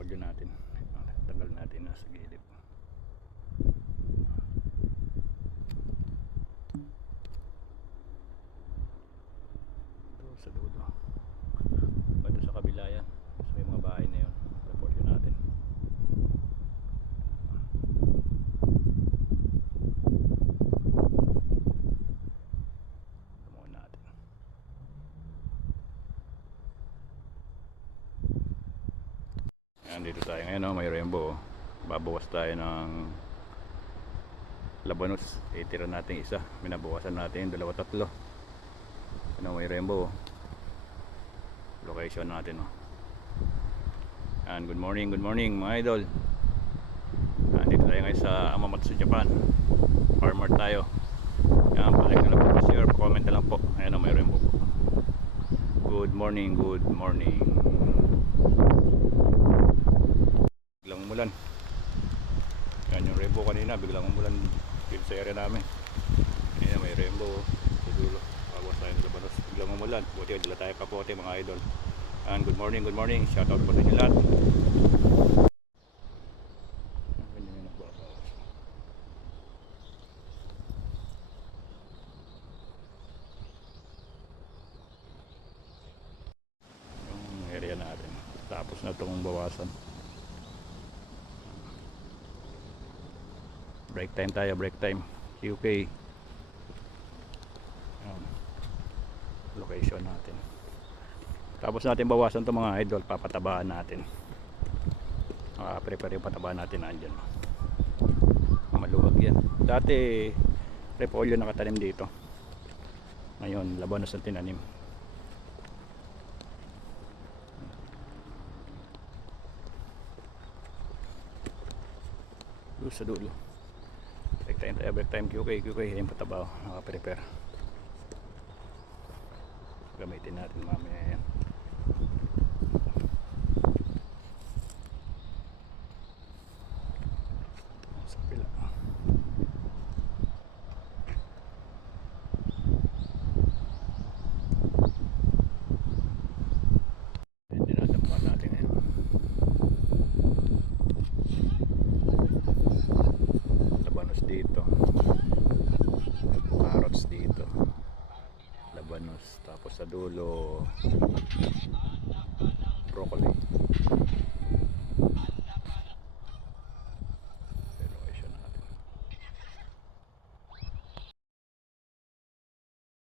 repolyo natin. Tanggal natin na sa gilid. Ito sa dulo. Ito sa kabila yan. So, may mga bahay na yun. Repolyo natin. Tumuon natin. Yan, dito tayo ngayon, oh, may rainbow. Babawas tayo ng labanos. Itira natin isa. Minabawasan natin dalawa tatlo. Ano, may rainbow. Location natin, oh. Yan, good morning mga idol. Yan, dito tayo ngayon sa Amamatsu, Japan. Farmer tayo. Yan, palike na lang po, share, comment na lang po. Ayan, oh, may rainbow po. Good morning. Biglang umulan. Yan yung rainbow kanina, biglang umulan dito sa area namin. Ayan, may rainbow sa dulo. Bawas tayo ng labanos, biglang umulan. Buti dala tayo kapote mga idol. And good morning. Shout out po sa inyo lahat. Yung area natin. Tapos na itong bawasan. Break time tayo, UK. Location natin. Tapos natin bawasan to mga idol, papatabaan natin. Prepare yung patabaan natin nandyan. Maluwag yan. Dati repolyo nakatanim dito. Ngayon labanos ang tinanim. Sa dulo. Break time QK yung patabaw. Nakaprepare. Gamitin natin mamaya yan. Sa pila. Hindi natin natin ngayon. Labanos dito. Carrots dito. Labanos. Tapos sa dulo broccoli.